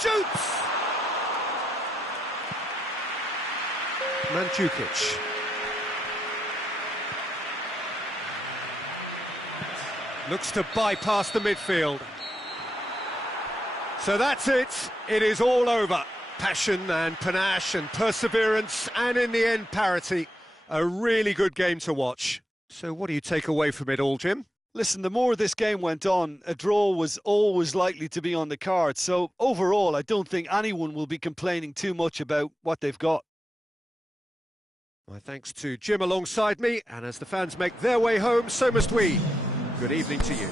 Shoots! Mandzukic. Looks to bypass the midfield. So that's it. It is all over. Passion and panache and perseverance, and in the end, parity. A really good game to watch. So what do you take away from it all, Jim? Listen, the more this game went on, a draw was always likely to be on the card. So overall, I don't think anyone will be complaining too much about what they've got. My thanks to Jim alongside me, and as the fans make their way home, so must we. Good evening to you.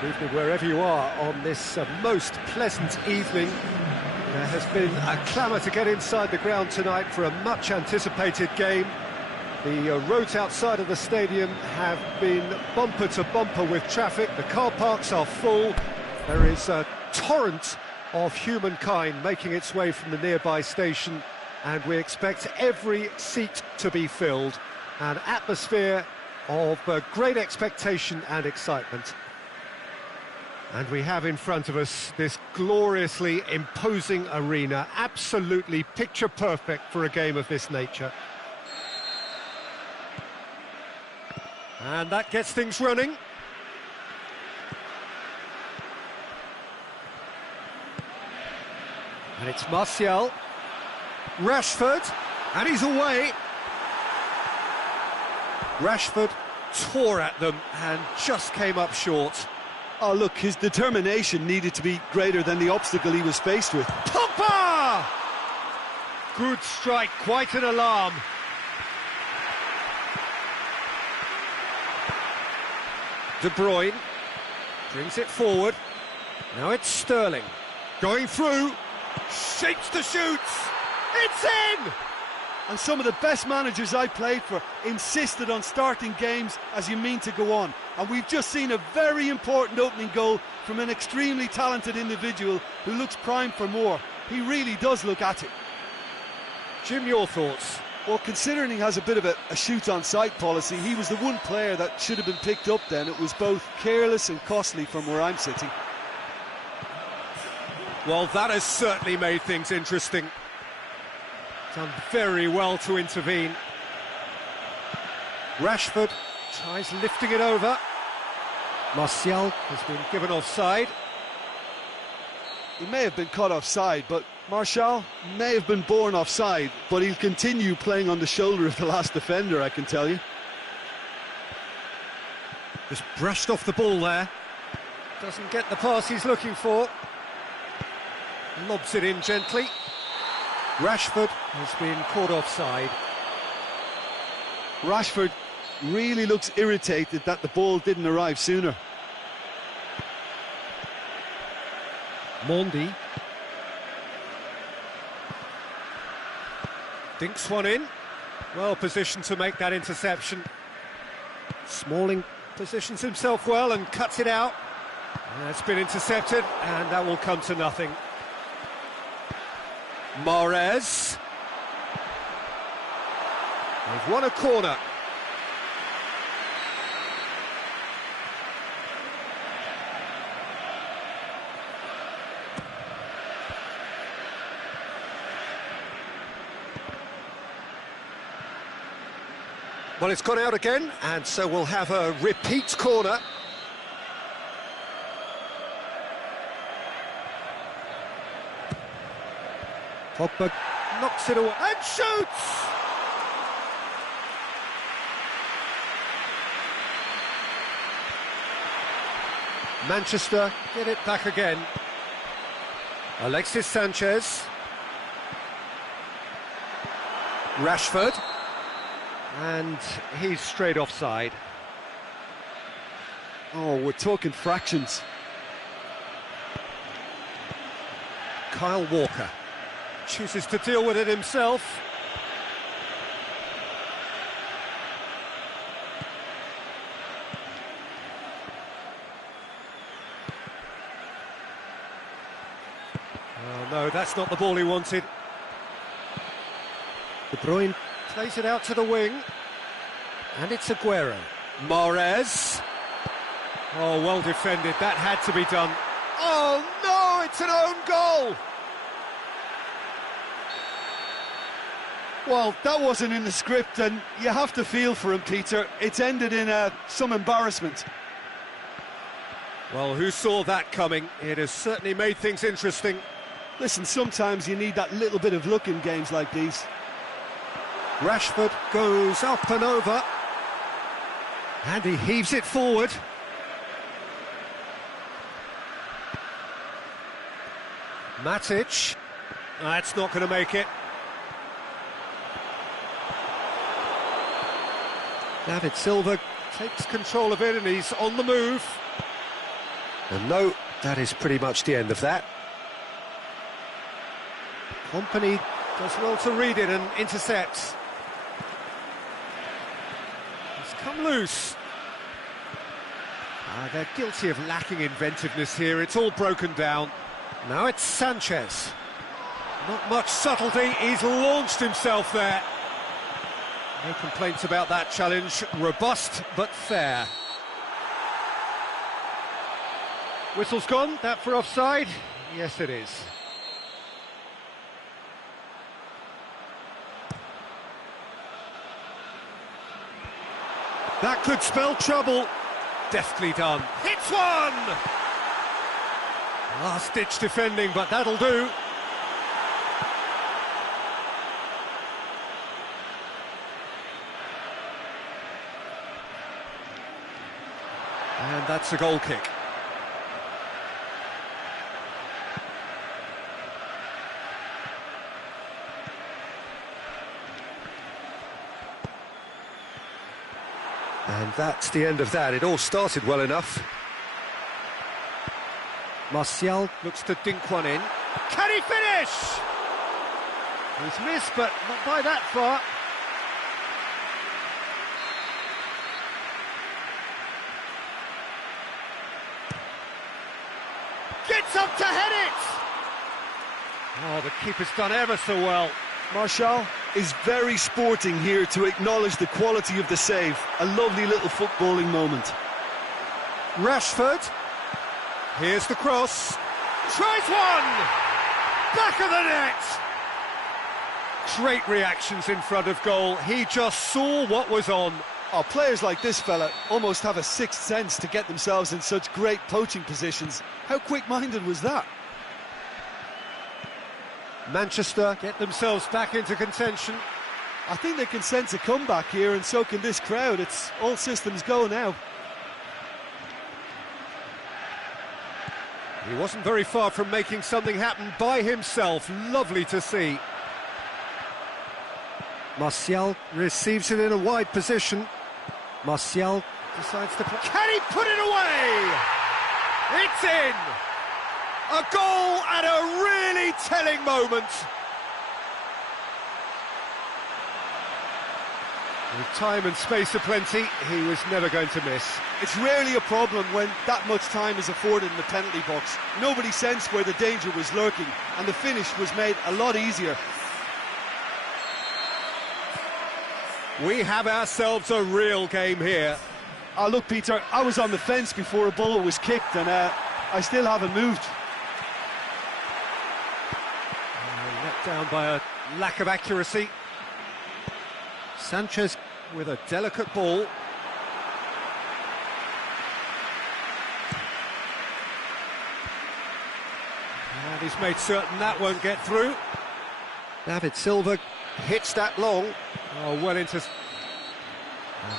Good evening wherever you are on this most pleasant evening. There has been a clamour to get inside the ground tonight for a much anticipated game. The roads outside of the stadium have been bumper to bumper with traffic. The car parks are full. There is a torrent of humankind making its way from the nearby station, and we expect every seat to be filled. An atmosphere of great expectation and excitement. And we have in front of us this gloriously imposing arena, absolutely picture perfect for a game of this nature. And that gets things running. And it's Martial, Rashford, and he's away. Rashford tore at them and just came up short. Oh, look, his determination needed to be greater than the obstacle he was faced with. Pogba! Good strike, quite an alarm. De Bruyne brings it forward. Now it's Sterling. Going through. Shapes the shoots. It's in! And some of the best managers I played for insisted on starting games as you mean to go on. And we've just seen a very important opening goal from an extremely talented individual who looks primed for more. He really does look at it. Jim, your thoughts? Well, considering he has a bit of a shoot-on-sight policy, he was the one player that should have been picked up then. It was both careless and costly from where I'm sitting. Well, that has certainly made things interesting. Done very well to intervene. Rashford tries lifting it over. Martial has been given offside. He may have been caught offside, but Martial may have been born offside, but he'll continue playing on the shoulder of the last defender, I can tell you. Just brushed off the ball there. Doesn't get the pass he's looking for. Lobs it in gently. Rashford has been caught offside. Rashford really looks irritated that the ball didn't arrive sooner. Mondi dinks one in. Well positioned to make that interception. Smalling positions himself well and cuts it out. That's been intercepted, and that will come to nothing. Mahrez. They've won a corner. Well, it's gone out again, and so we'll have a repeat corner. Pogba knocks it away and shoots! Manchester get it back again. Alexis Sanchez. Rashford. And he's straight offside. Oh, we're talking fractions. Kyle Walker chooses to deal with it himself. Oh no, that's not the ball he wanted. De Bruyne plays it out to the wing, and it's Aguero. Mahrez. Oh, well defended, that had to be done. Oh no, it's an own goal! Well, that wasn't in the script, and you have to feel for him, Peter. It's ended in some embarrassment. Well, who saw that coming? It has certainly made things interesting. Listen, sometimes you need that little bit of luck in games like these. Rashford goes up and over, and he heaves it forward. Matic, that's not going to make it. David Silva takes control of it, and he's on the move. And no, that is pretty much the end of that. Company does well to read it and intercepts. It's come loose. They're guilty of lacking inventiveness here. It's all broken down. Now it's Sanchez. Not much subtlety. He's launched himself there. No complaints about that challenge. Robust but fair. Whistle's gone. That for offside? Yes, it is. That could spell trouble. Deftly done. Hits one! Last-ditch defending, but that'll do. And that's a goal kick. And that's the end of that. It all started well enough. Martial looks to dink one in. Can he finish? He's missed, but not by that far. Gets up to head it! Oh, the keeper's done ever so well. Martial is very sporting here to acknowledge the quality of the save. A lovely little footballing moment. Rashford. Here's the cross. Tries one! Back of the net! Great reactions in front of goal. He just saw what was on. Oh, players like this fella almost have a sixth sense to get themselves in such great poaching positions. How quick-minded was that? Manchester get themselves back into contention. I think they can sense a comeback here, and so can this crowd. It's all systems go now. He wasn't very far from making something happen by himself. Lovely to see. Martial receives it in a wide position. Martial decides to play. Can he put it away? It's in! A goal at a really telling moment. With time and space aplenty, he was never going to miss. It's rarely a problem when that much time is afforded in the penalty box. Nobody sensed where the danger was lurking, and the finish was made a lot easier. We have ourselves a real game here. Oh, look, Peter, I was on the fence before a ball was kicked, and I still haven't moved. Let down by a lack of accuracy. Sanchez with a delicate ball. And he's made certain that won't get through. David Silva hits that long. Oh, well into... And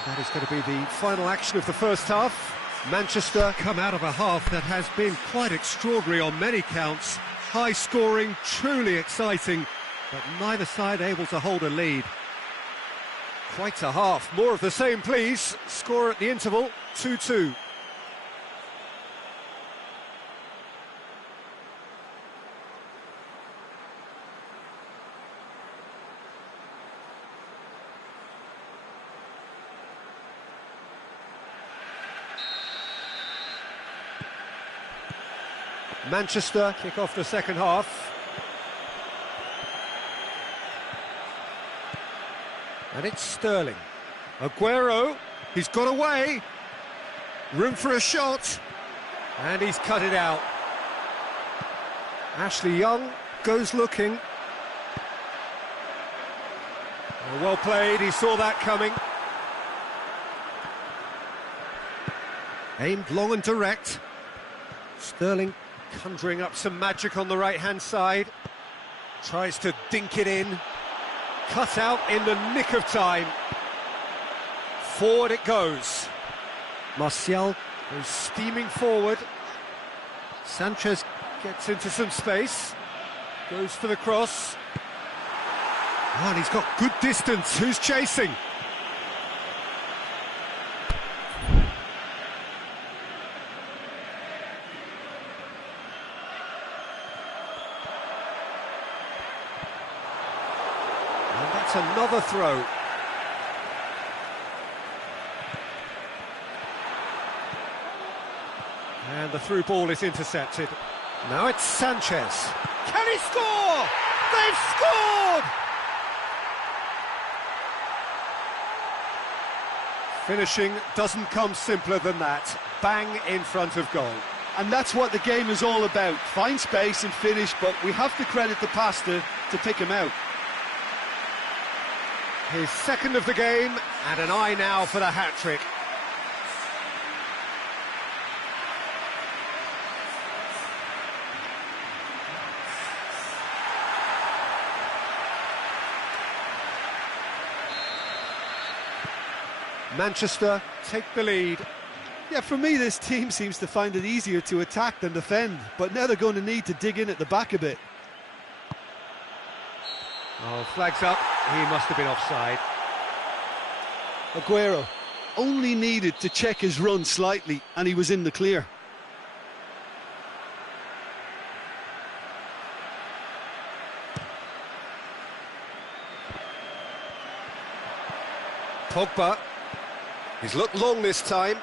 that is going to be the final action of the first half. Manchester come out of a half that has been quite extraordinary on many counts. High scoring, truly exciting, but neither side able to hold a lead. Quite a half. More of the same, please. Score at the interval, 2-2. Manchester kick off the second half. And it's Sterling. Aguero, he's got away. Room for a shot. And he's cut it out. Ashley Young goes looking. Well played, he saw that coming. Aimed long and direct. Sterling conjuring up some magic on the right-hand side. Tries to dink it in. Cut out in the nick of time. Forward it goes. Martial goes steaming forward. Sanchez gets into some space. Goes for the cross. Oh, and he's got good distance. Who's chasing? Yet another throw. And the through ball is intercepted. Now it's Sanchez. Can he score? They've scored! Finishing doesn't come simpler than that. Bang in front of goal. And that's what the game is all about. Find space and finish, but we have to credit the passer to pick him out. His second of the game, and an eye now for the hat-trick. Manchester take the lead. Yeah, for me, this team seems to find it easier to attack than defend, but now they're going to need to dig in at the back a bit. Oh, flags up. He must have been offside. Aguero only needed to check his run slightly, and he was in the clear. Pogba. He's looked long this time.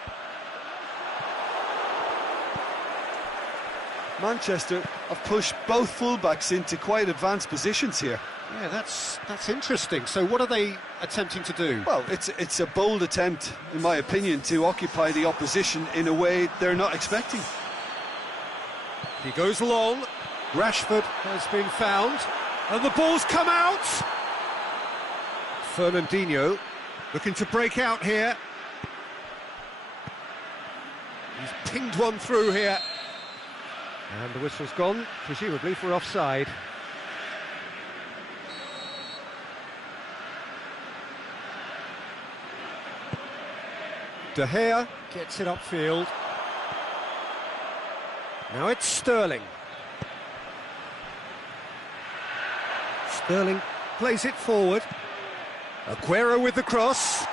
Manchester have pushed both fullbacks into quite advanced positions here. Yeah, that's interesting. So what are they attempting to do? Well, it's a bold attempt, in my opinion, to occupy the opposition in a way they're not expecting. He goes long. Rashford has been found. And the ball's come out. Fernandinho looking to break out here. He's pinged one through here. And the whistle's gone, presumably for offside. De Gea gets it upfield. Now it's Sterling. Sterling plays it forward. Aguero with the cross.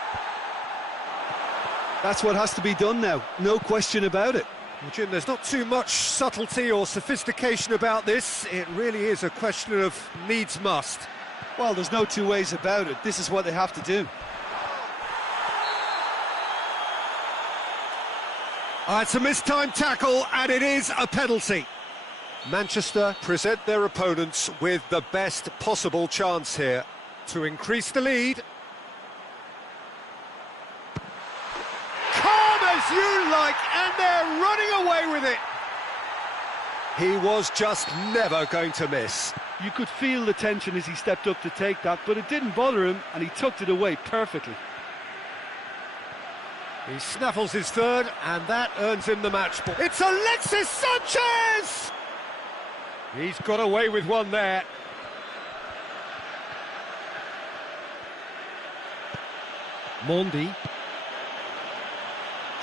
That's what has to be done now, no question about it. Well, Jim, there's not too much subtlety or sophistication about this. It really is a question of needs must. Well, there's no two ways about it. This is what they have to do. It's a mistimed tackle, and it is a penalty. Manchester present their opponents with the best possible chance here to increase the lead. Calm as you like, and they're running away with it. He was just never going to miss. You could feel the tension as he stepped up to take that, but it didn't bother him, and he tucked it away perfectly. He snaffles his third, and that earns him the match ball. It's Alexis Sanchez! He's got away with one there. Mondi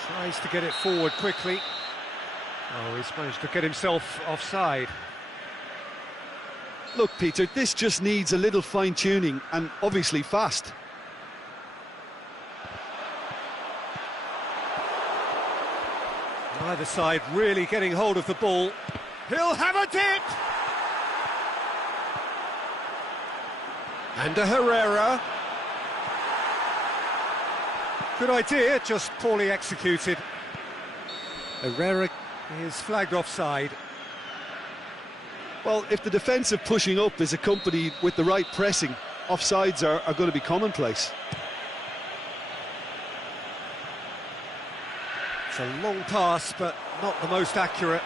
tries to get it forward quickly. Oh, he's managed to get himself offside. Look, Peter, this just needs a little fine-tuning, and obviously fast. Either side really getting hold of the ball. He'll have a dip! And a Herrera. Good idea, just poorly executed. Herrera is flagged offside. Well, if the defensive pushing up is accompanied with the right pressing, offsides are going to be commonplace. It's a long pass, but not the most accurate.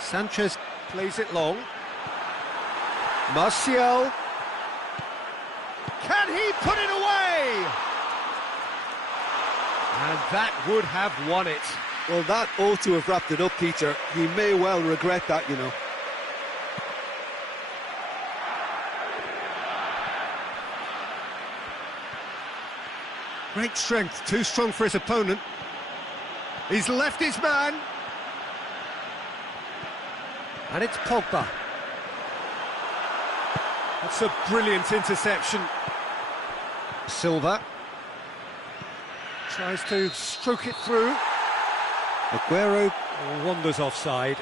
Sanchez plays it long. Martial. Can he put it away? And that would have won it. Well, that ought to have wrapped it up, Peter. He may well regret that, you know. Great strength, too strong for his opponent. He's left his man. And it's Pogba. That's a brilliant interception. Silva tries to stroke it through. Aguero wanders offside.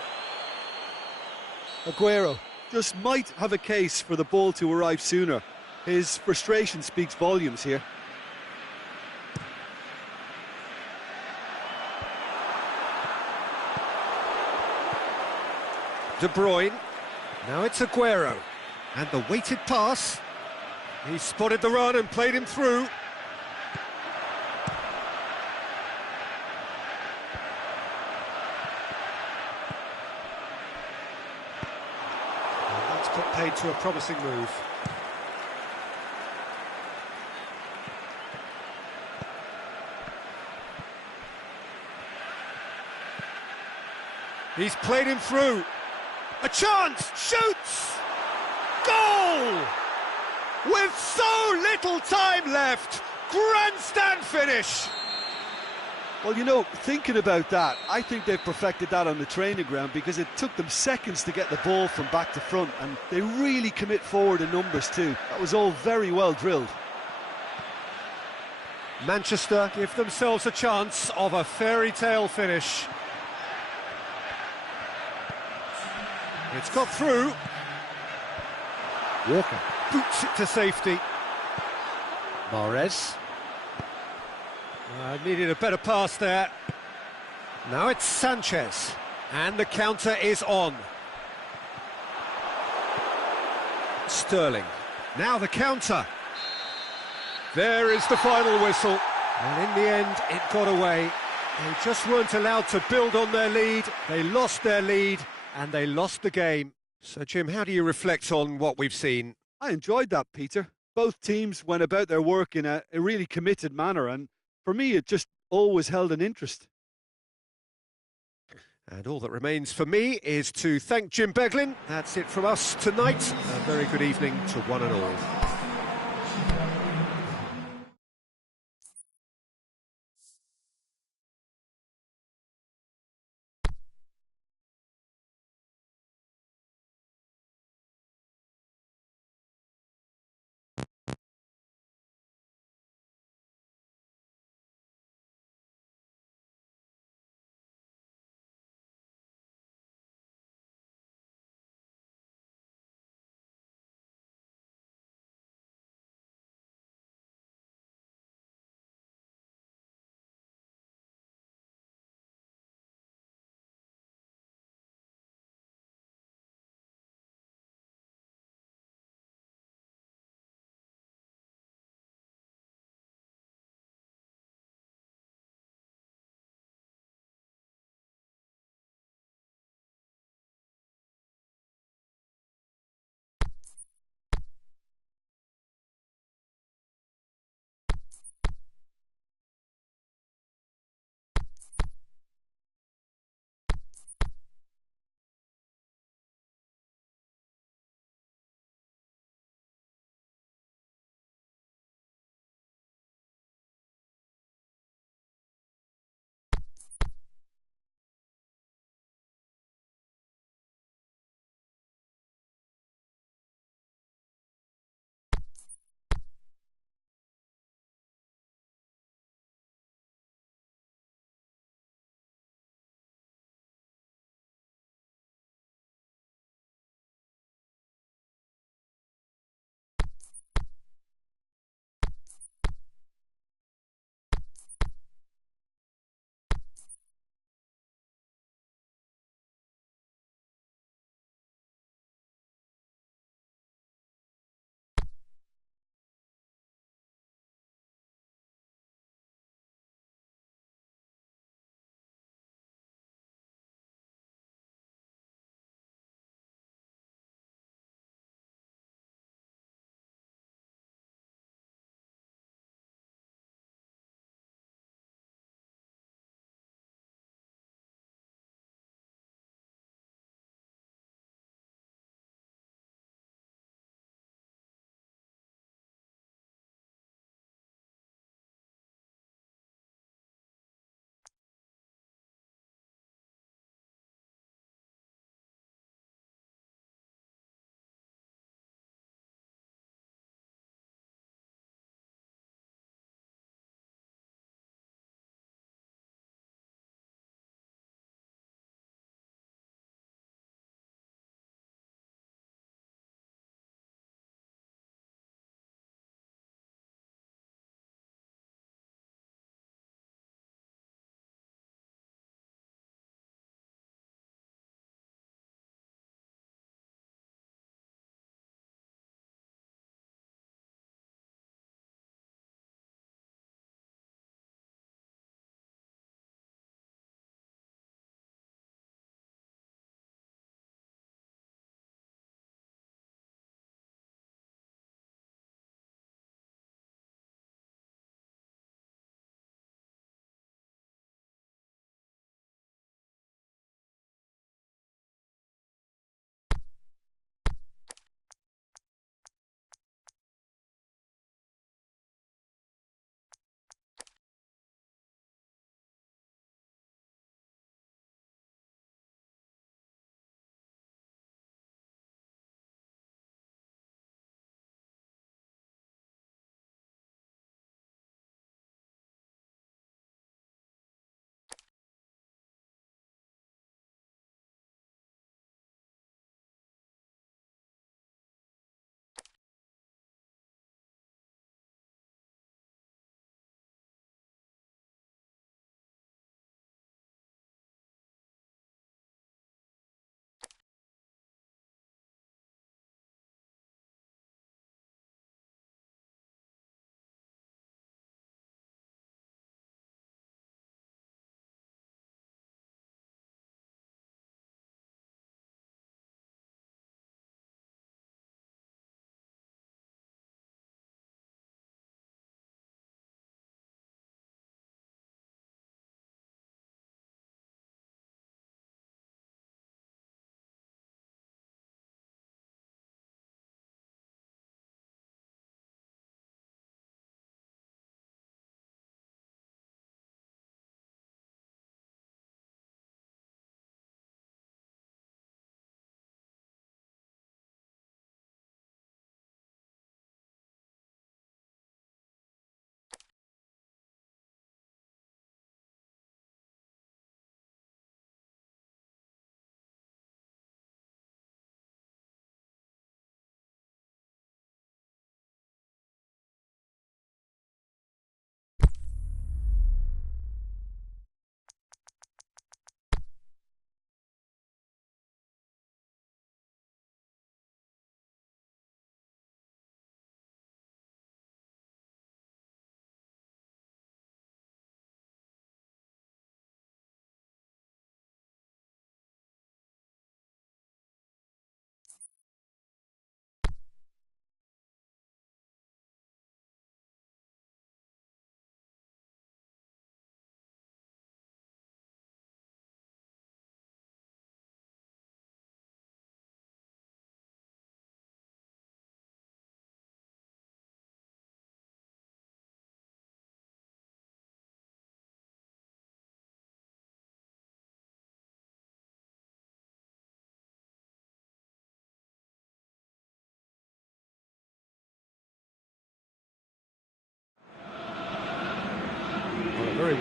Aguero just might have a case for the ball to arrive sooner. His frustration speaks volumes here. De Bruyne. Now it's Aguero. And the weighted pass. He spotted the run and played him through. And that's put paid to a promising move. He's played him through. A chance! Shoots! Goal! With so little time left! Grandstand finish! Well, you know, thinking about that, I think they've perfected that on the training ground because it took them seconds to get the ball from back to front, and they really commit forward in numbers too. That was all very well drilled. Manchester give themselves a chance of a fairy tale finish. It's got through. Walker boots it to safety. Mahrez. Needed a better pass there. Now it's Sanchez. And the counter is on. Sterling. Now the counter. There is the final whistle. And in the end, it got away. They just weren't allowed to build on their lead. They lost their lead. And they lost the game. So, Jim, how do you reflect on what we've seen? I enjoyed that, Peter. Both teams went about their work in a really committed manner, and for me, it just always held an interest. And all that remains for me is to thank Jim Beglin. That's it from us tonight. A very good evening to one and all.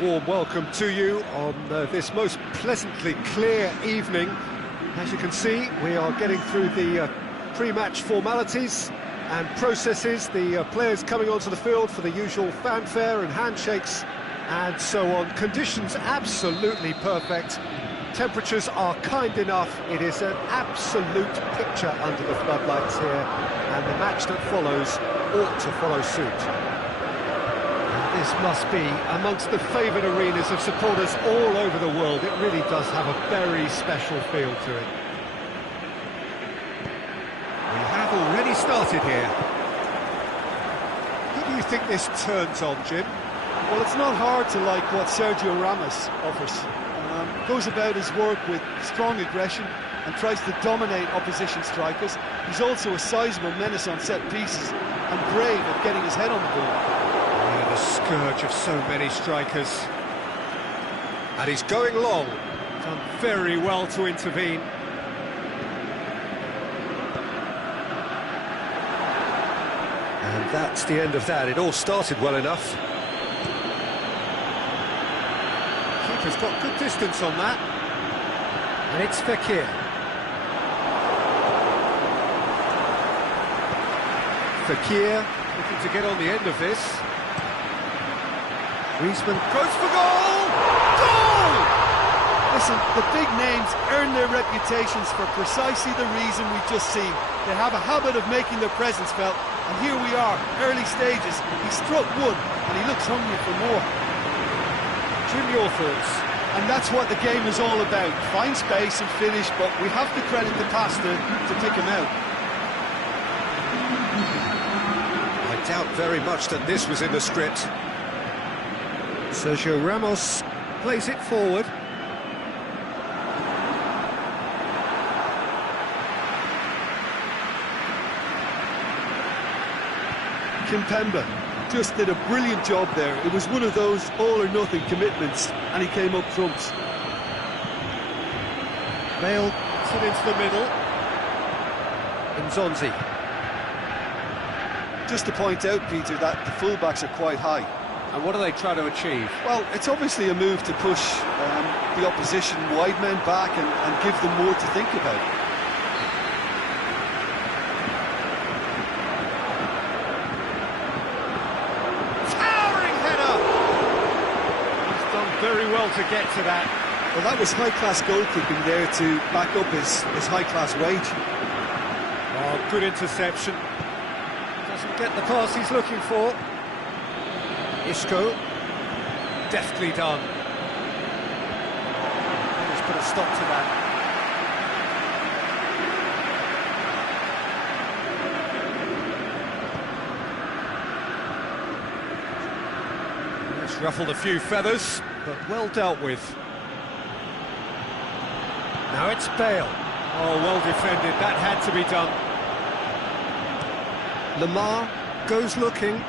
warm welcome to you on this most pleasantly clear evening. As you can see, we are getting through the pre-match formalities and processes, the players coming onto the field for the usual fanfare and handshakes and so on. Conditions absolutely perfect. Temperatures are kind enough. It is an absolute picture under the floodlights here, and the match that follows ought to follow suit. This must be amongst the favoured arenas of supporters all over the world. It really does have a very special feel to it. We have already started here. Who do you think this turns on, Jim? Well, it's not hard to like what Sergio Ramos offers. Goes about his work with strong aggression and tries to dominate opposition strikers. He's also a sizable menace on set pieces and brave at getting his head on the ball. Yeah, the scourge of so many strikers. And he's going long. Done very well to intervene. And that's the end of that. It all started well enough. Keeper's got good distance on that. And it's Fekir. Fekir looking to get on the end of this. Griezmann goes for goal! Goal! Listen, the big names earn their reputations for precisely the reason we've just seen. They have a habit of making their presence felt, and here we are, early stages. He struck one, and he looks hungry for more. Jim, your thoughts? And that's what the game is all about. Find space and finish, but we have to credit the passer to pick him out. I doubt very much that this was in the script. Sergio Ramos plays it forward. Kimpembe just did a brilliant job there. It was one of those all-or-nothing commitments, and he came up trumps. Bale puts it into the middle. Nzonzi. Just to point out, Peter, that the fullbacks are quite high. And what are they trying to achieve? Well, it's obviously a move to push the opposition wide men back and give them more to think about. Towering header! He's done very well to get to that. Well, that was high-class goalkeeping there to back up his high-class wage. Oh, good interception. Doesn't get the pass he's looking for. Isco, deftly done. Let's put a stop to that. It's ruffled a few feathers, but well dealt with. Now it's Bale. Oh, well defended, that had to be done. Lamar goes looking.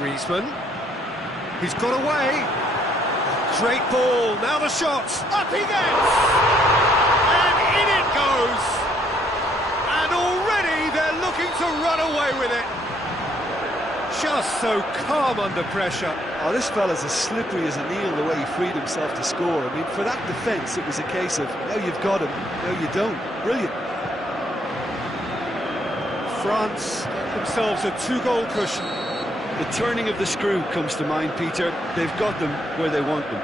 Griezmann, he's got away, great ball, now the shots, up he gets, and in it goes, and already they're looking to run away with it, just so calm under pressure. Oh, this fella's as slippery as an eel the way he freed himself to score. I mean, for that defence it was a case of, now you've got him, now you don't. Brilliant. France get themselves a 2-goal cushion. The turning of the screw comes to mind, Peter. They've got them where they want them.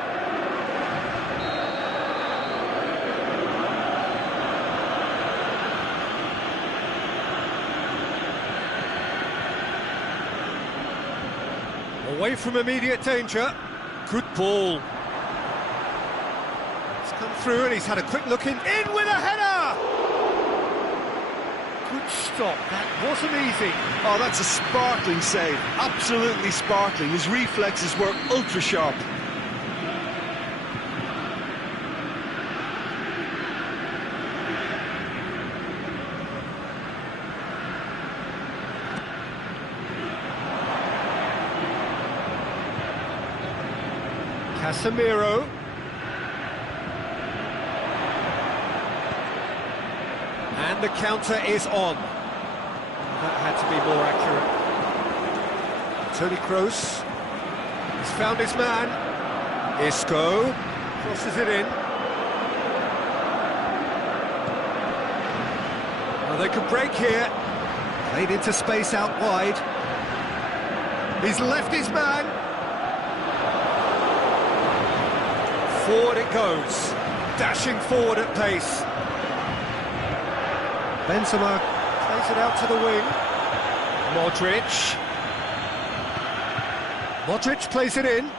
Away from immediate danger. Good ball. It's come through and he's had a quick look in with a header! Good stop, that wasn't easy. Oh, that's a sparkling save, absolutely sparkling. His reflexes were ultra sharp. Casemiro. And the counter is on. That had to be more accurate. Toni Kroos. He's found his man. Isco crosses it in. Well, they could break here. Played into space out wide. He's left his man. Forward it goes. Dashing forward at pace. Benzema plays it out to the wing. Modric. Modric plays it in.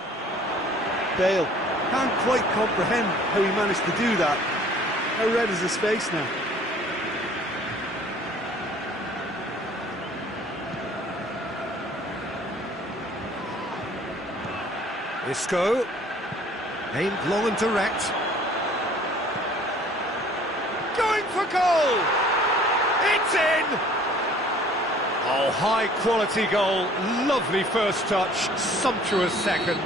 Bale can't quite comprehend how he managed to do that. How red is his face now? Isco, aimed long and direct. Going for goal! It's in! Oh, high quality goal, lovely first touch, sumptuous second.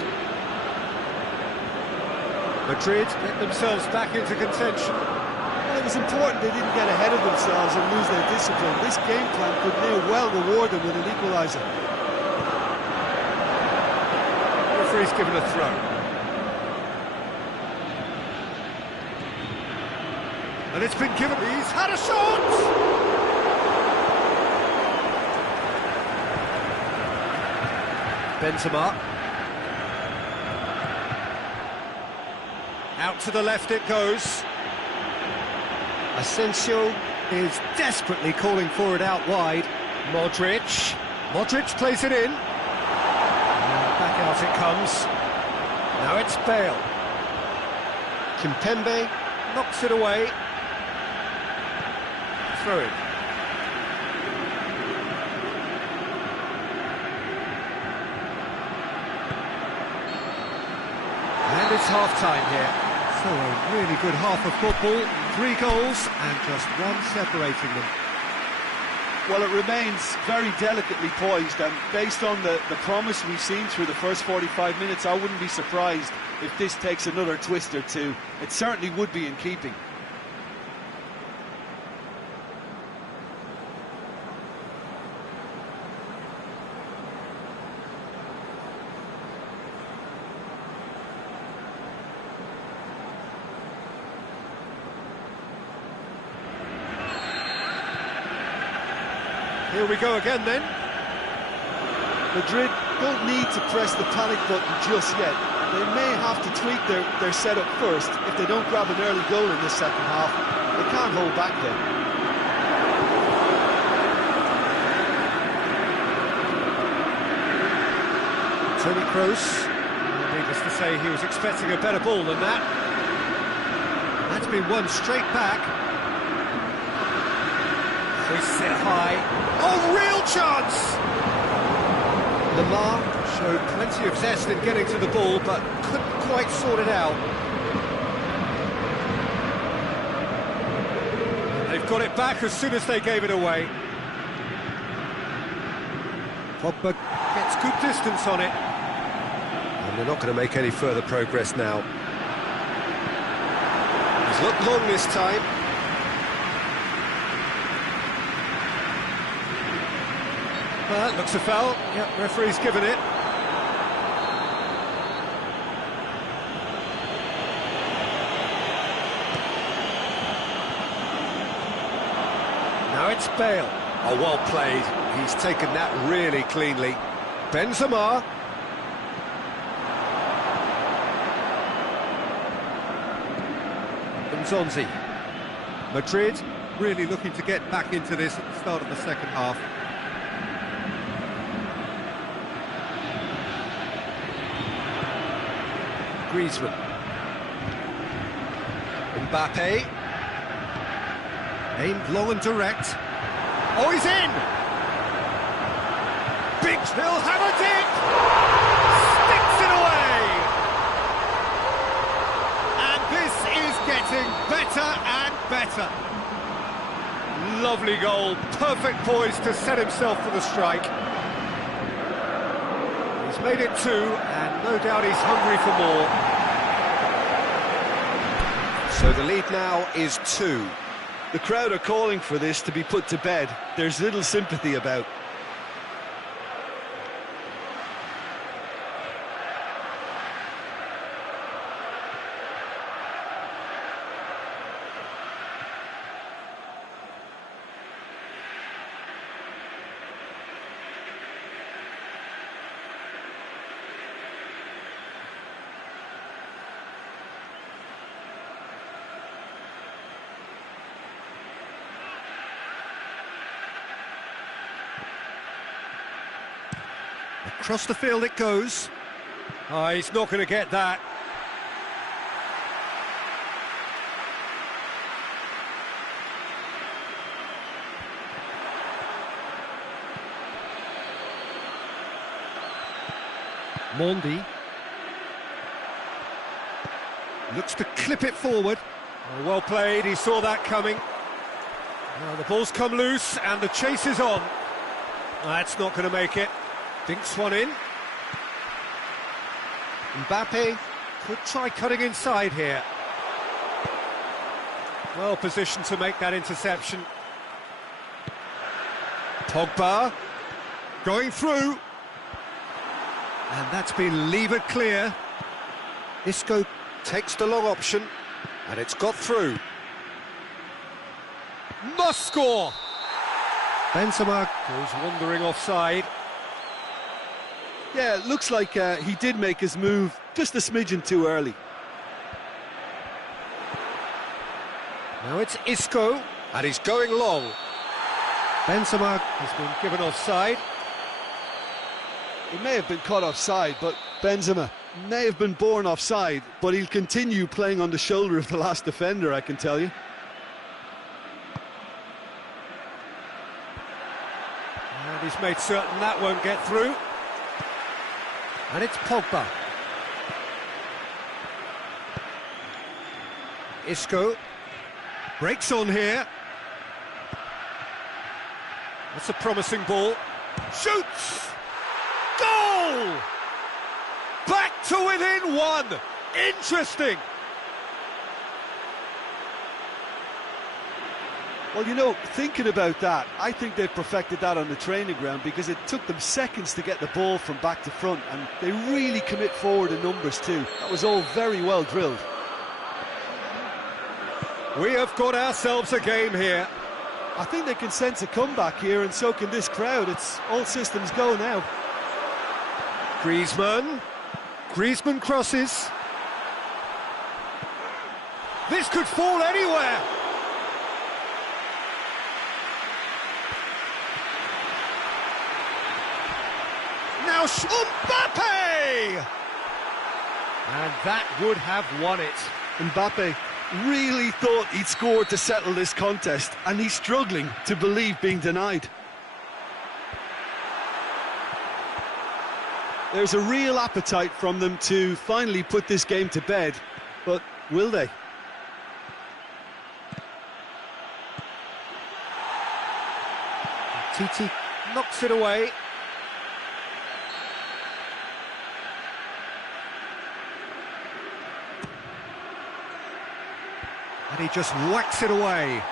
Madrid get themselves back into contention. Well, it was important they didn't get ahead of themselves and lose their discipline. This game plan could now well reward them with an equaliser. Referee's given a throw. And it's been given. He's had a shot! Benzema. Out to the left it goes. Asensio is desperately calling for it out wide. Modric. Modric plays it in. Back out it comes. Now it's Bale. Kimpembe knocks it away. Throw it. And it's half-time here. So a really good half of football. 3 goals and just one separating them. Well, it remains very delicately poised, and based on the promise we've seen through the first 45 minutes, I wouldn't be surprised if this takes another twist or two. It certainly would be in keeping. Here we go again then. Madrid don't need to press the panic button just yet. They may have to tweak their setup first if they don't grab an early goal in this second half. They can't hold back then. Toni Kroos, needless to say, he was expecting a better ball than that. That's been won straight back. Hoists it high. Oh, real chance! Lamar showed plenty of zest in getting to the ball, but couldn't quite sort it out. They've got it back as soon as they gave it away. Pogba gets good distance on it. And they're not going to make any further progress now. He's looked long this time. Looks a foul. Yep, referee's given it. Now it's Bale. Oh, well played. He's taken that really cleanly. Benzema. Nzonzi. Madrid really looking to get back into this at the start of the second half. Griezmann. Mbappe. Aimed long and direct. Oh, he's in! Big Phil hammered it! Sticks it away! And this is getting better and better. Lovely goal, perfect poise to set himself for the strike. He's made it 2, and no doubt he's hungry for more. So the lead now is 2. The crowd are calling for this to be put to bed. There's little sympathy about. Across the field it goes. Oh, he's not going to get that. Mondi looks to clip it forward. Oh, well played, he saw that coming. Now the ball's come loose and the chase is on. That's not going to make it. Dinks one in. Mbappe could try cutting inside here. Well positioned to make that interception. Pogba going through. And that's been levered clear. Isco takes the long option, and it's got through. Must score! Benzema goes wandering offside. Yeah, it looks like he did make his move just a smidgen too early. Now it's Isco, and he's going long. Benzema has been given offside. He may have been caught offside, but Benzema may have been born offside, but he'll continue playing on the shoulder of the last defender, I can tell you. And he's made certain that won't get through. And it's Pogba. Isco breaks on here. That's a promising ball. Shoots! Goal! Back to within one. Interesting. Well, you know, thinking about that, I think they've perfected that on the training ground because it took them seconds to get the ball from back to front, and they really commit forward in numbers too. That was all very well drilled. We have got ourselves a game here. I think they can sense a comeback here, and so can this crowd. It's all systems go now. Griezmann crosses. This could fall anywhere. Now Mbappe! And that would have won it. Mbappe really thought he'd scored to settle this contest, and he's struggling to believe being denied. There's a real appetite from them to finally put this game to bed, but will they? Titi knocks it away. And he just whacks it away.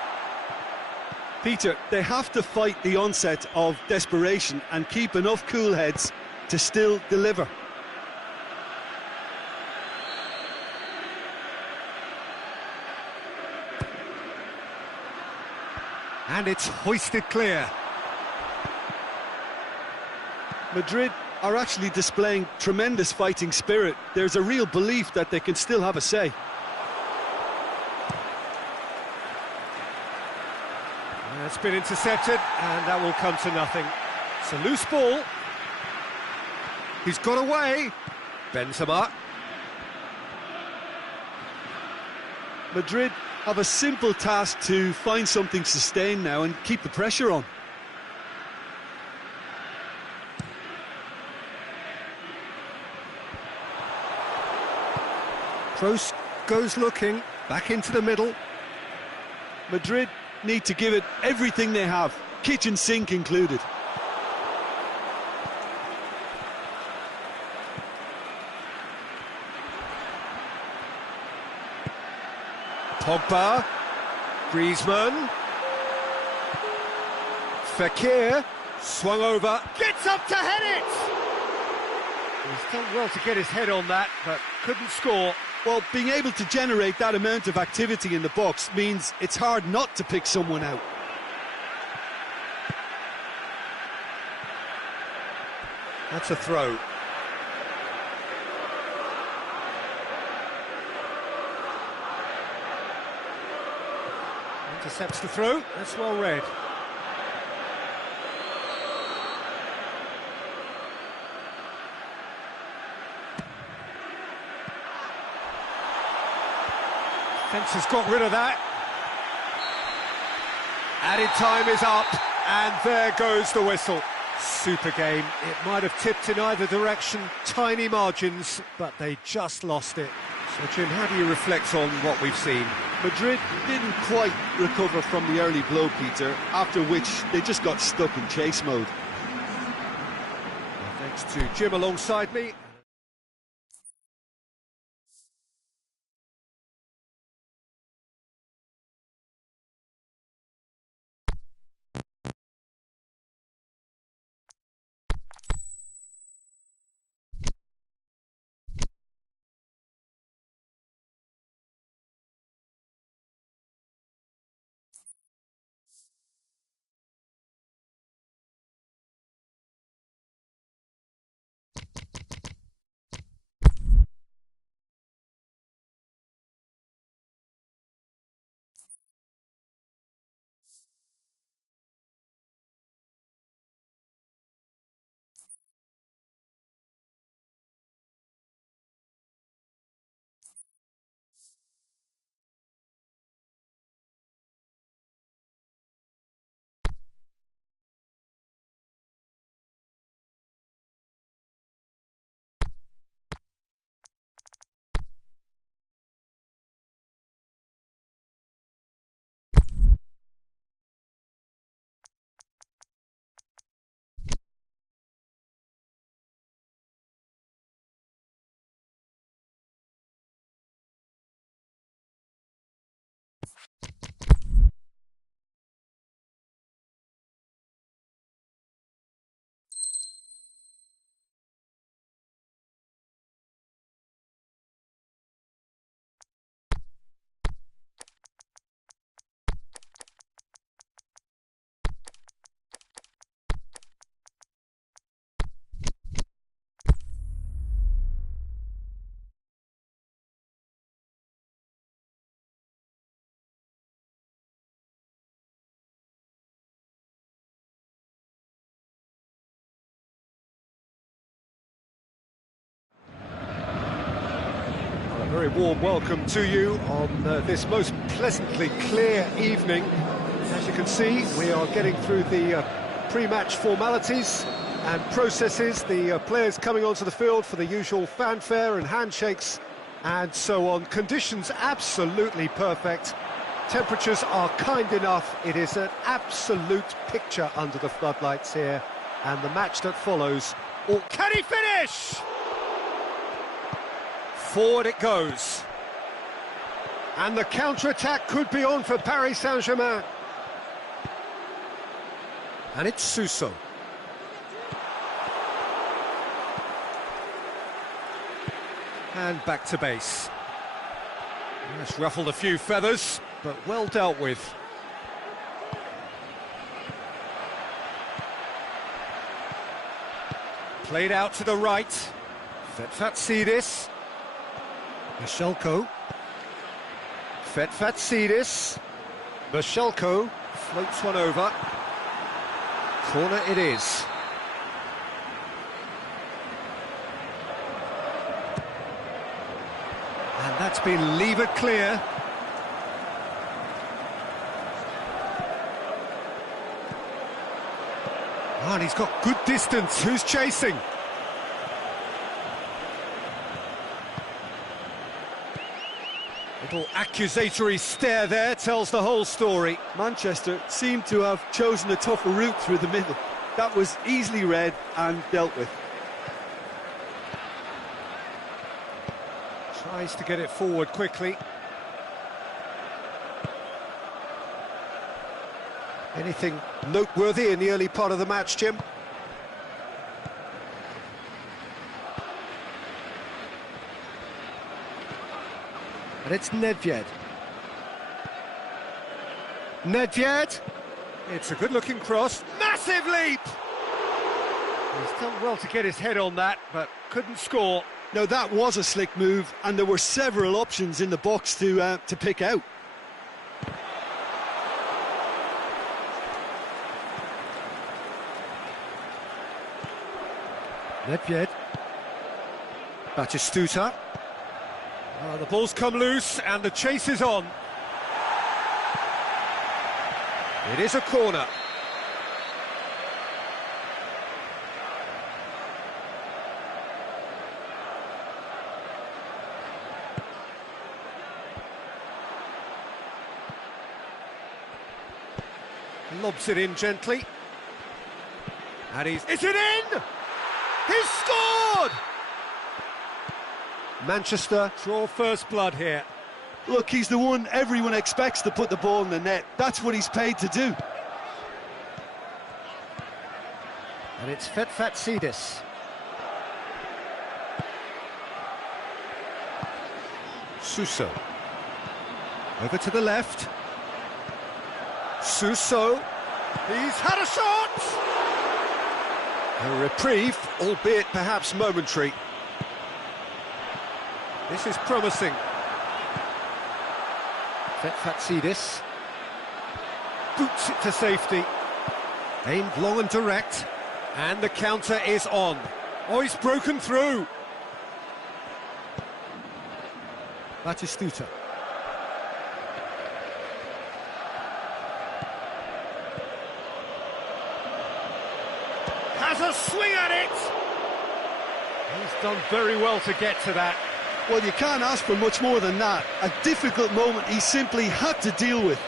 Peter, they have to fight the onset of desperation and keep enough cool heads to still deliver. And it's hoisted clear. Madrid are actually displaying tremendous fighting spirit. There's a real belief that they can still have a say. It's been intercepted, and that will come to nothing. It's a loose ball. He's got away. Benzema. Madrid have a simple task to find something sustained now and keep the pressure on. Kroos goes looking, back into the middle. Madrid need to give it everything they have, kitchen sink included. Pogba, Griezmann, Fekir, swung over, gets up to head it! He's done well to get his head on that, but couldn't score. Well, being able to generate that amount of activity in the box means it's hard not to pick someone out. That's a throw. Intercepts the throw, that's well read. Defence has got rid of that. Added time is up, and there goes the whistle. Super game. It might have tipped in either direction, tiny margins, but they just lost it. So, Jim, how do you reflect on what we've seen? Madrid didn't quite recover from the early blow, Peter, after which they just got stuck in chase mode. Thanks to Jim alongside me. Very warm welcome to you on this most pleasantly clear evening. As you can see, we are getting through the pre-match formalities and processes, the players coming onto the field for the usual fanfare and handshakes and so on. Conditions absolutely perfect. Temperatures are kind enough. It is an absolute picture under the floodlights here, and the match that follows. Oh, can he finish? Forward it goes. And the counter-attack could be on for Paris Saint-Germain. And it's Suso. And back to base. Yes, ruffled a few feathers, but well dealt with. Played out to the right. Fetfatsidis. Michelko. Fetfatsidis. Michelko floats one over. Corner it is. And that's been levered clear. Oh, and he's got good distance. Who's chasing? Little accusatory stare there tells the whole story. Manchester seemed to have chosen a tougher route through the middle. That was easily read and dealt with. Tries to get it forward quickly. Anything noteworthy in the early part of the match, Jim? And it's Nedved. Nedved! It's a good-looking cross. Massive leap! He's done well to get his head on that, but couldn't score. Now, that was a slick move, and there were several options in the box to pick out. Nedved. Batistuta. The ball's come loose and the chase is on. It is a corner. Lobs it in gently. And is it in? He's scored! Manchester draw first blood here. Look, he's the one everyone expects to put the ball in the net. That's what he's paid to do. And it's Fetfatsidis. Suso. Over to the left. Suso. He's had a shot! A reprieve, albeit perhaps momentary. This is promising. Fetfatsidis boots it to safety. Aimed long and direct. And the counter is on. Oh, he's broken through. Batistuta. Has a swing at it. He's done very well to get to that. Well, you can't ask for much more than that. A difficult moment he simply had to deal with.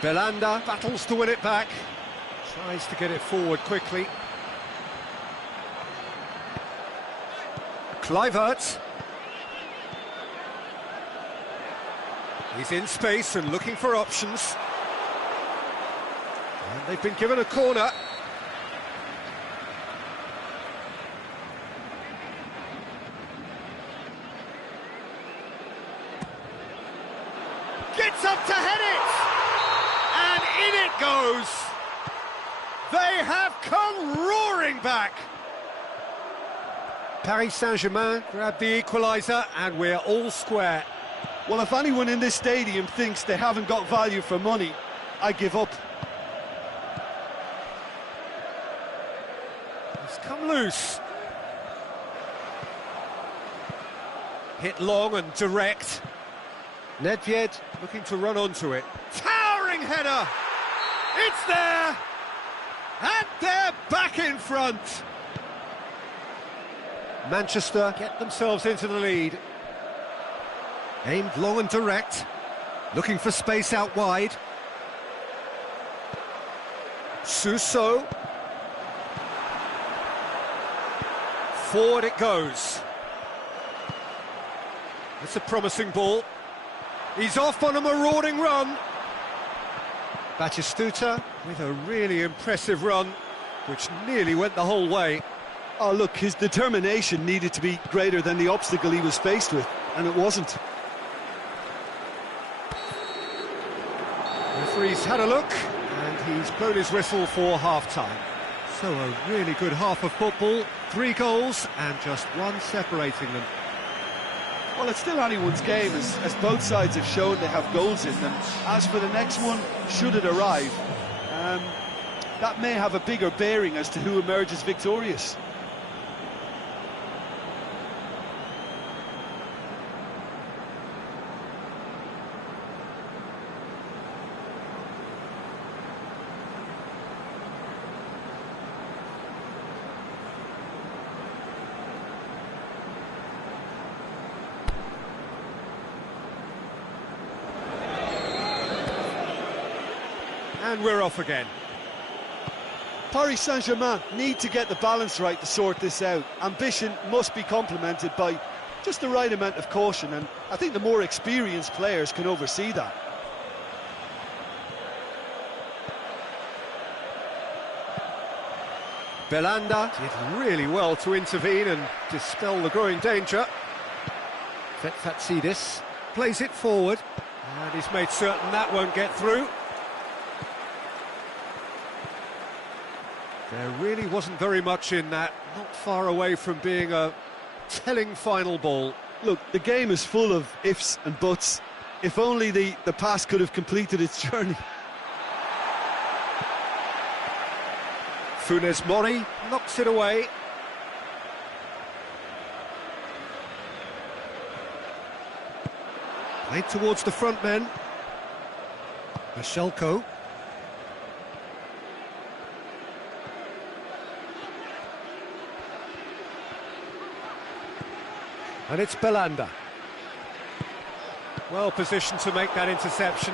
Belanda battles to win it back. Tries to get it forward quickly. Kluivert. He's in space and looking for options. And they've been given a corner. Gets up to head it! And in it goes! They have come roaring back! Paris Saint-Germain grab the equaliser and we're all square. Well, if anyone in this stadium thinks they haven't got value for money, I give up. It's come loose. Hit long and direct. Nedved looking to run onto it. Towering header! It's there! And they're back in front! Manchester get themselves into the lead. Aimed long and direct. Looking for space out wide. Suso. Forward it goes. It's a promising ball. He's off on a marauding run. Batistuta with a really impressive run, which nearly went the whole way. Oh, look, his determination needed to be greater than the obstacle he was faced with, and it wasn't. The referee's had a look, and he's blown his whistle for half-time. So a really good half of football, 3 goals, and just one separating them. Well, it's still anyone's game, as both sides have shown they have goals in them. As for the next one, should it arrive, that may have a bigger bearing as to who emerges victorious. And we're off again. Paris Saint-Germain need to get the balance right to sort this out. Ambition must be complemented by just the right amount of caution, and I think the more experienced players can oversee that. Belanda did really well to intervene and dispel the growing danger. Fetfatsidis plays it forward, and he's made certain that won't get through. There really wasn't very much in that, not far away from being a telling final ball. Look, the game is full of ifs and buts. If only the pass could have completed its journey. Funes Mori knocks it away. Played towards the front men. Mashelko. And it's Belanda. Well positioned to make that interception.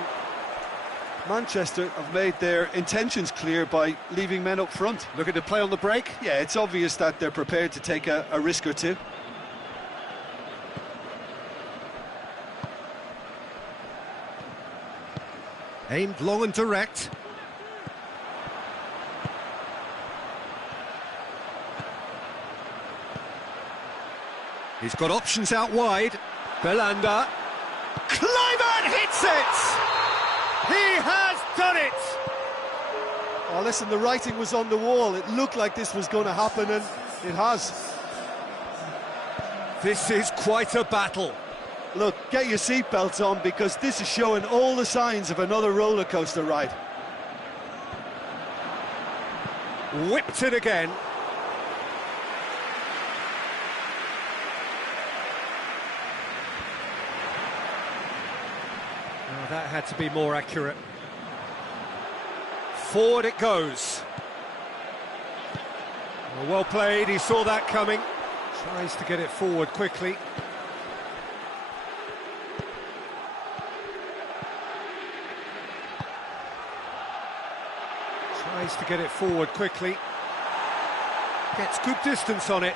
Manchester have made their intentions clear by leaving men up front. Looking to play on the break. Yeah, it's obvious that they're prepared to take a risk or two. Aimed long and direct. He's got options out wide. Belanda. Kluivert hits it! He has done it! Oh, listen, the writing was on the wall. It looked like this was going to happen, and it has. This is quite a battle. Look, get your seatbelts on, because this is showing all the signs of another roller coaster ride. Whipped it again. Oh, that had to be more accurate. Forward it goes. Well played, he saw that coming. Tries to get it forward quickly. Tries to get it forward quickly. Gets good distance on it.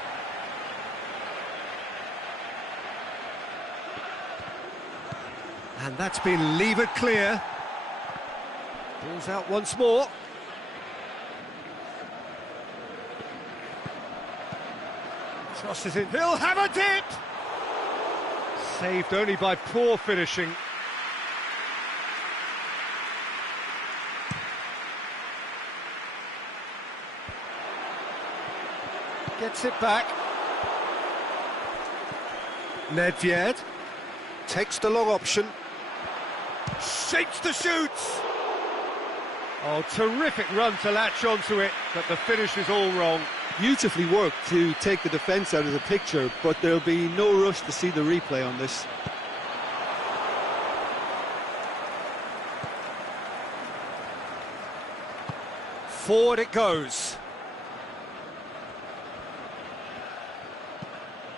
And that's been levered clear. Ball's out once more. Crosses it. He'll have a dip! Saved only by poor finishing. Gets it back. Nedved takes the long option. Shapes the shoots! Oh, terrific run to latch onto it, but the finish is all wrong. Beautifully worked to take the defence out of the picture, but there'll be no rush to see the replay on this. Forward it goes.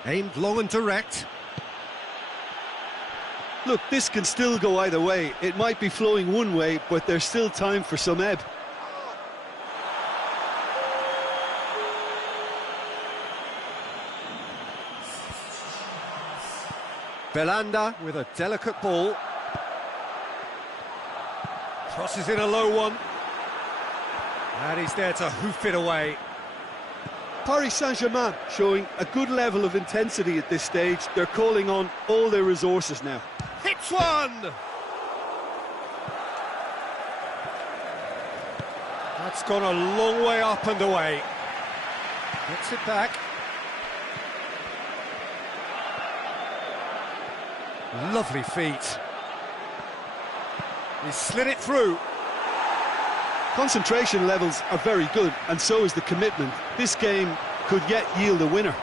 Aimed long and direct. Look, this can still go either way. It might be flowing one way, but there's still time for some ebb. Belanda with a delicate ball. Crosses in a low one. And he's there to hoof it away. Paris Saint-Germain showing a good level of intensity at this stage. They're calling on all their resources now. Hits one! That's gone a long way up and away. Gets it back. Lovely feet. He slid it through. Concentration levels are very good, and so is the commitment. This game could yet yield a winner.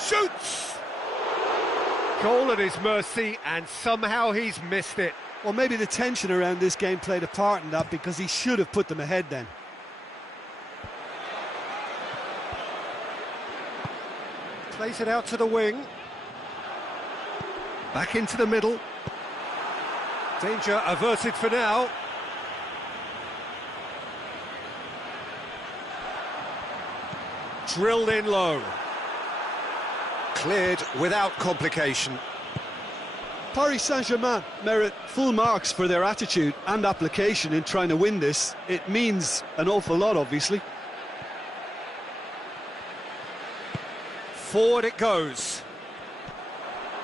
Shoots! Goal at his mercy, and somehow he's missed it. Well, maybe the tension around this game played a part in that, because he should have put them ahead then. Plays it out to the wing. Back into the middle. Danger averted for now. Drilled in low. Cleared without complication. Paris Saint-Germain merit full marks for their attitude and application in trying to win this. It means an awful lot, obviously. Forward it goes.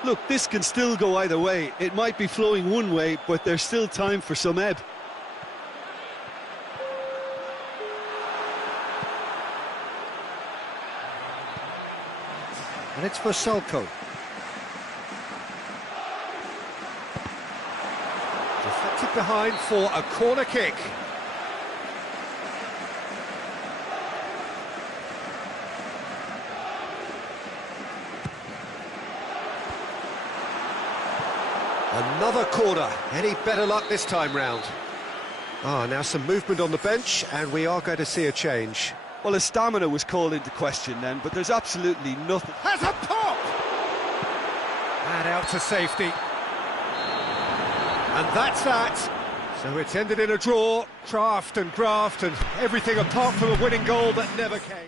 Look, this can still go either way. It might be flowing one way, but there's still time for some ebb. And it's for Salko. Deflected behind for a corner kick. Another corner. Any better luck this time round? Now some movement on the bench, and we are going to see a change. Well, his stamina was called into question then, but there's absolutely nothing. Has a pop! And out to safety. And that's that. So it's ended in a draw. Craft and graft and everything apart from a winning goal that never came.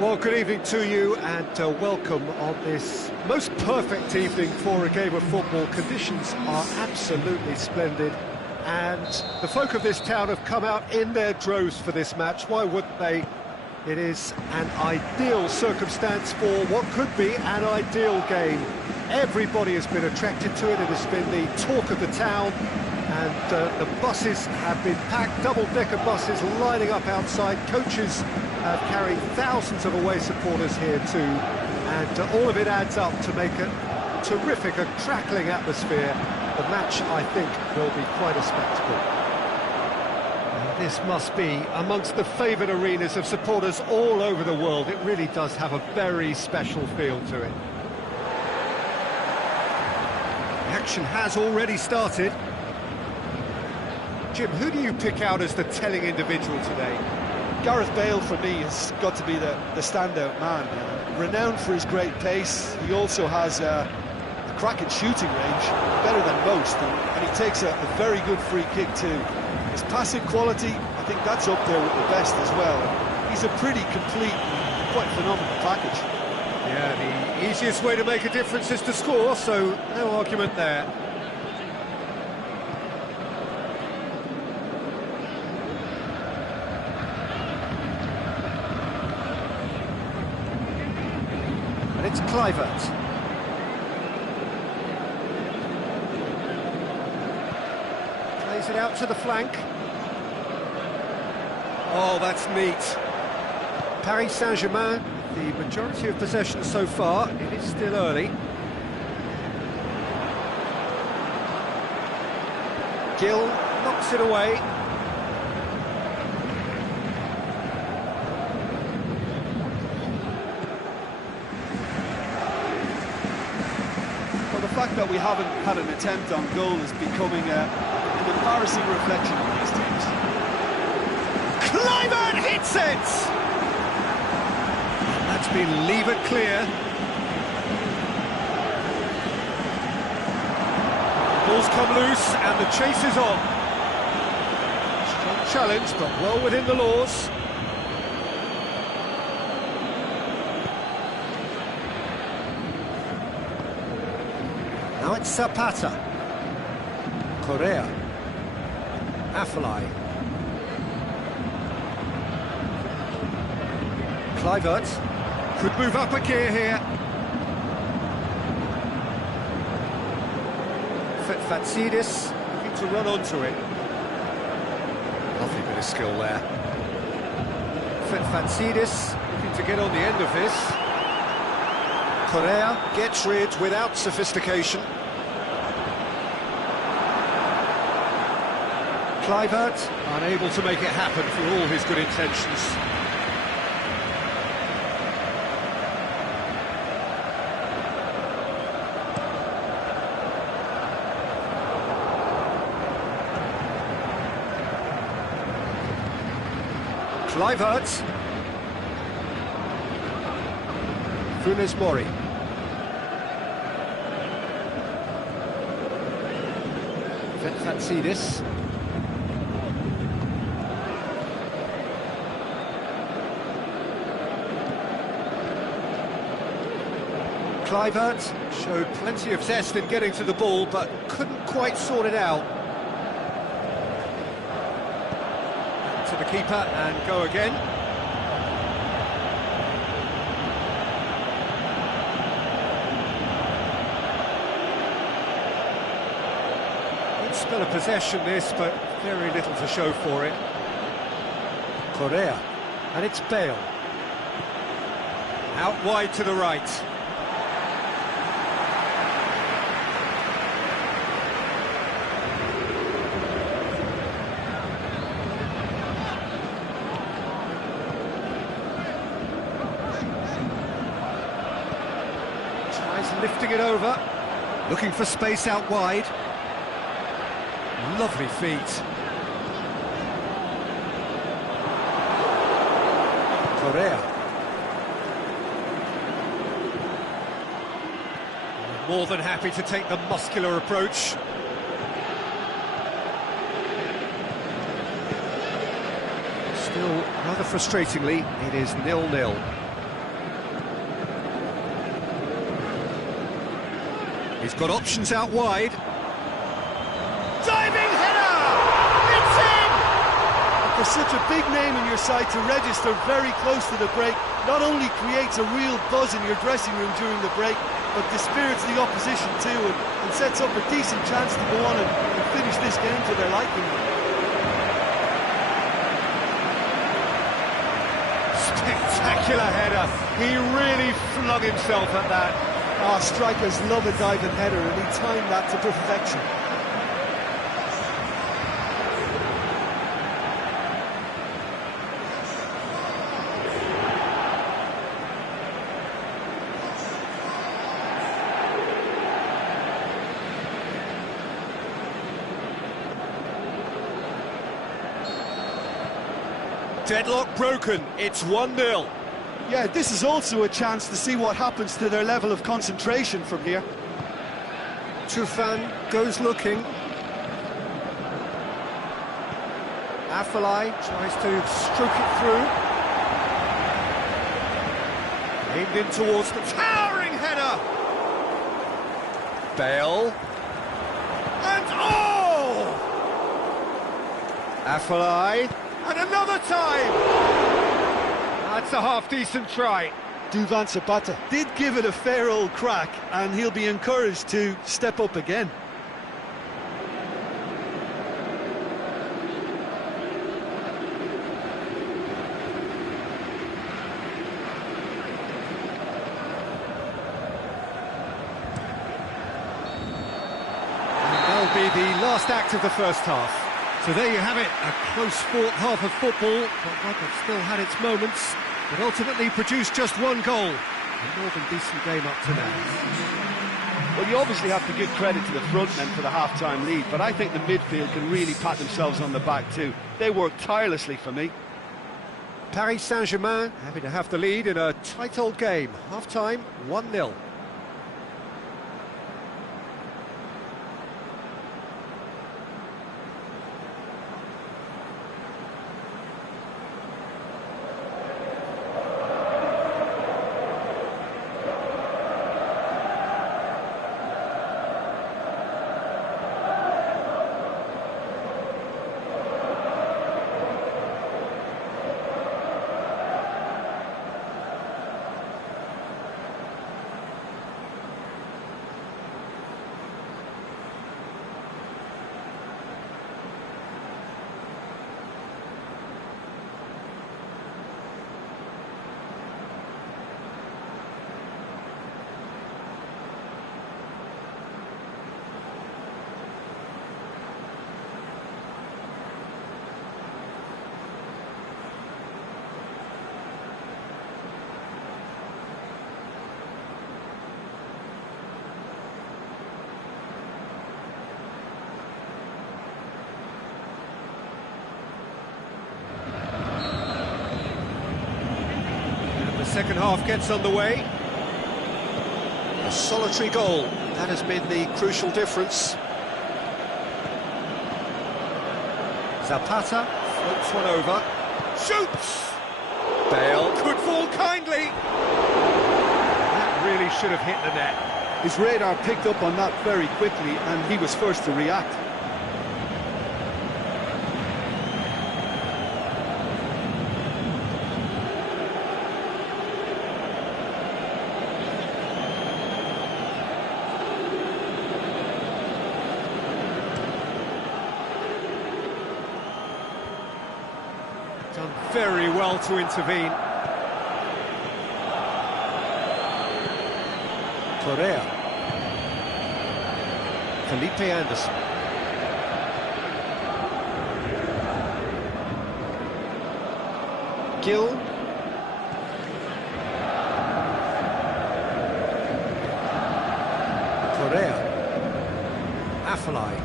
Well, good evening to you and welcome on this most perfect evening for a game of football. Conditions are absolutely splendid and the folk of this town have come out in their droves for this match. Why wouldn't they? It is an ideal circumstance for what could be an ideal game. Everybody has been attracted to it. It has been the talk of the town. And the buses have been packed, double-decker buses lining up outside. Coaches have carried thousands of away supporters here too. And all of it adds up to make a terrific, a crackling atmosphere. The match, I think, will be quite a spectacle. And this must be amongst the favoured arenas of supporters all over the world. It really does have a very special feel to it. The action has already started. Jim, who do you pick out as the telling individual today? Gareth Bale, for me, has got to be the standout man. Renowned for his great pace, he also has a cracking shooting range, better than most, and he takes a very good free kick too. His passing quality, I think that's up there with the best as well. He's a pretty complete, quite phenomenal package. Yeah, the easiest way to make a difference is to score, so no argument there. It's Kluivert. Plays it out to the flank. Oh, that's neat. Paris Saint-Germain, the majority of possession so far. It is still early. Gil knocks it away. The fact that we haven't had an attempt on goal is becoming an embarrassing reflection on these teams. Kluivert hits it! That's been levered clear. Ball's come loose and the chase is on. Challenge, but well within the laws. Now it's Zapata. Correa. Afellay. Kluivert. Could move up a gear here. Fetfatsidis looking to run onto it. Lovely bit of skill there. Fetfatsidis looking to get on the end of this. Correa gets rid without sophistication. Kluivert unable to make it happen for all his good intentions. Kluivert. Funes Mori. Fetfatsidis. Kluivert showed plenty of zest in getting to the ball, but couldn't quite sort it out. To the keeper and go again. Good spell of possession this, but very little to show for it. Correa, and it's Bale. Out wide to the right. Lifting it over, looking for space out wide. Lovely feet. Correa. More than happy to take the muscular approach. Still, rather frustratingly, it is 0-0. He's got options out wide. Diving header! It's in! For such a big name in your side to register very close to the break, not only creates a real buzz in your dressing room during the break, but dispirits the opposition too, and sets up a decent chance to go on and finish this game to their liking. Spectacular header. He really flung himself at that. Oh, strikers love a diving header, and he timed that to perfection. Deadlock broken, it's 1-0. Yeah, this is also a chance to see what happens to their level of concentration from here. Tufan goes looking. Afellay tries to stroke it through. Aimed in towards the towering header. Bale. And oh! Afellay. And another time! That's a half-decent try. Duvan Zapata did give it a fair old crack, and he'll be encouraged to step up again. And that'll be the last act of the first half. So there you have it, a close-fought half of football, but one that still had its moments, but ultimately produced just one goal. A more than decent game up to now. Well, you obviously have to give credit to the front men for the half-time lead, but I think the midfield can really pat themselves on the back too. They worked tirelessly for me. Paris Saint-Germain happy to have the lead in a tight old game. Half-time, 1-0. second half gets underway. A solitary goal, that has been the crucial difference. Zapata floats one over, shoots! Bale could fall kindly. That really should have hit the net. His radar picked up on that very quickly, and he was first to react. Done very well to intervene. Correa. Felipe Anderson. Gil. Correa. Afellay.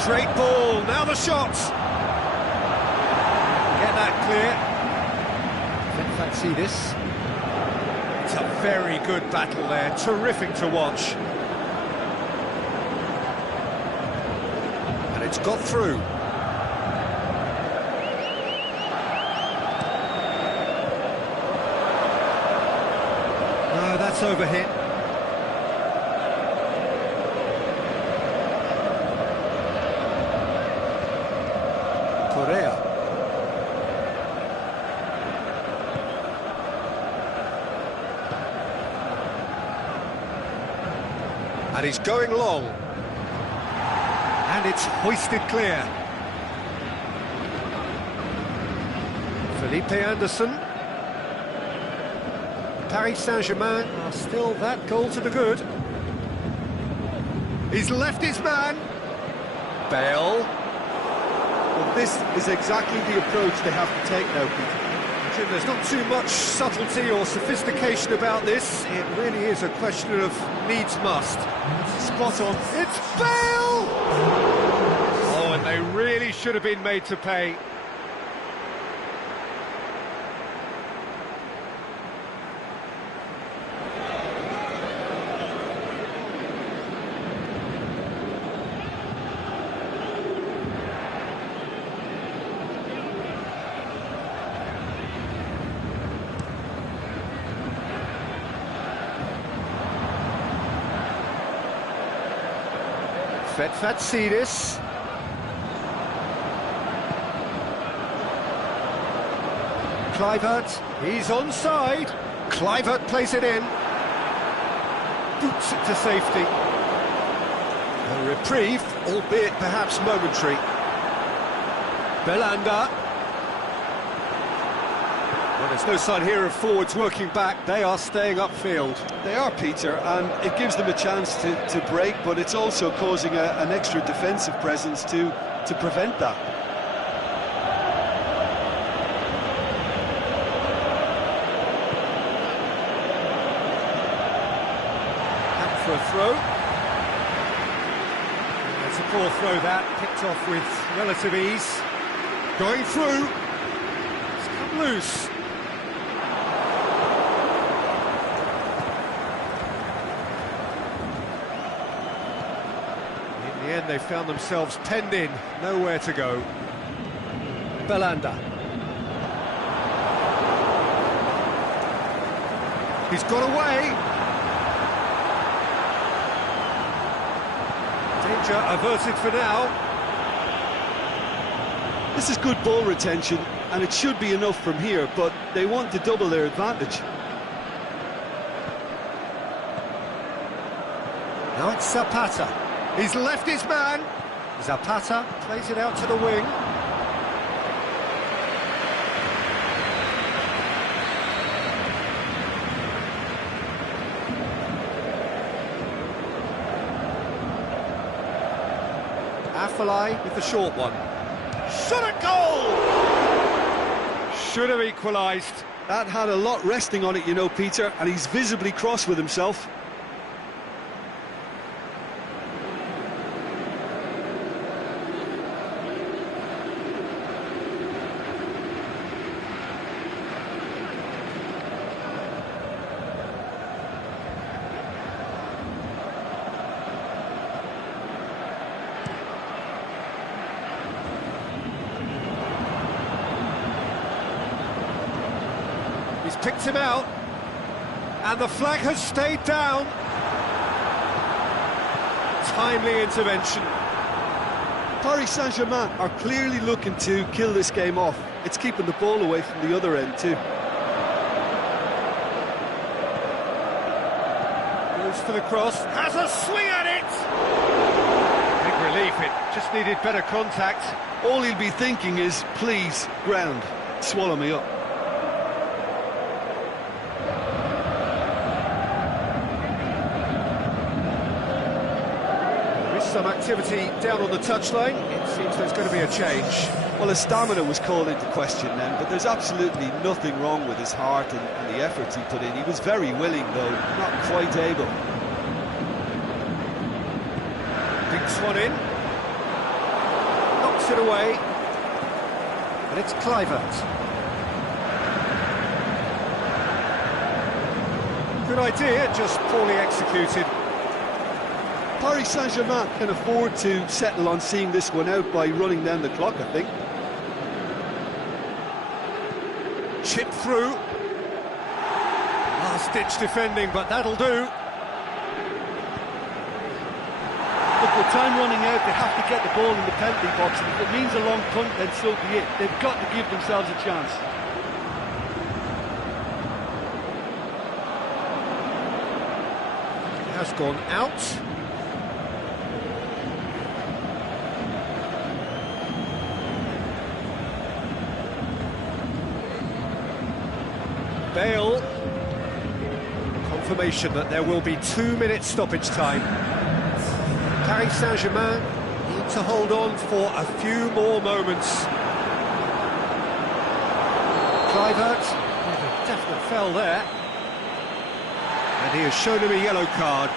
Straight ball, now the shots. Get that clear. Vatsidis. It's a very good battle there, terrific to watch. And it's got through. No, that's overhit. Correa. And he's going long. And it's hoisted clear. Felipe Anderson. Paris Saint-Germain are still that goal to the good. He's left his man. Bale. Well, this is exactly the approach they have to take now, Peter. Jim, there's not too much subtlety or sophistication about this. It really is a question of needs must. Spot on. It's Bale! Oh, and they really should have been made to pay. Vatsidis. Kluivert, he's onside. Kluivert plays it in. Boots it to safety. A reprieve, albeit perhaps momentary. Belanda. Well, there's no sign here of forwards working back. They are staying upfield. They are, Peter, and it gives them a chance to break, but it's also causing an extra defensive presence to prevent that. And for a throw. It's a poor throw that, picked off with relative ease. Going through. It's come loose. In the end, they found themselves penned in, nowhere to go. Belanda. He's got away. Danger averted for now. This is good ball retention, and it should be enough from here, but they want to double their advantage. Now it's Zapata. He's left his man. Zapata plays it out to the wing. Afellay with the short one. Shot at goal! Should have equalised. That had a lot resting on it, you know, Peter, and he's visibly cross with himself. picked him out, and the flag has stayed down. Timely intervention. Paris Saint-Germain are clearly looking to kill this game off. It's keeping the ball away from the other end too. Goes for the cross, has a swing at it! Big relief, it just needed better contact. All he'll be thinking is, please, ground, swallow me up. Some activity down on the touchline. It seems there's going to be a change. Well, his stamina was called into question then, but there's absolutely nothing wrong with his heart and the efforts he put in. He was very willing, though, not quite able. Dinks one in. Knocks it away. And it's Kluivert. Good idea, just poorly executed. Paris Saint-Germain can afford to settle on seeing this one out by running down the clock, I think. Chip through. Last-ditch defending, but that'll do. Look, with time running out, they have to get the ball in the penalty box, and if it means a long punt, then so be it. They've got to give themselves a chance. It has gone out. Bale, confirmation that there will be 2-minute stoppage time. Paris Saint-Germain need to hold on for a few more moments. Kluivert, a definite foul there. And he has shown him a yellow card.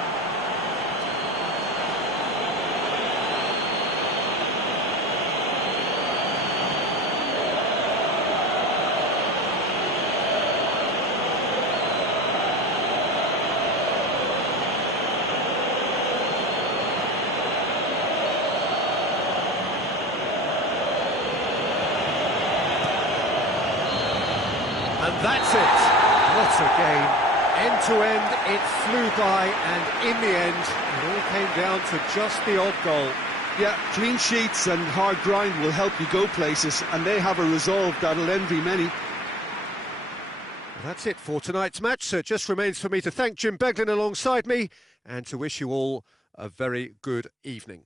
And that's it. What a game. End to end, it flew by, and in the end, it all came down to just the odd goal. Yeah, clean sheets and hard grind will help you go places, and they have a resolve that'll envy many. Well, that's it for tonight's match, so it just remains for me to thank Jim Beglin alongside me, and to wish you all a very good evening.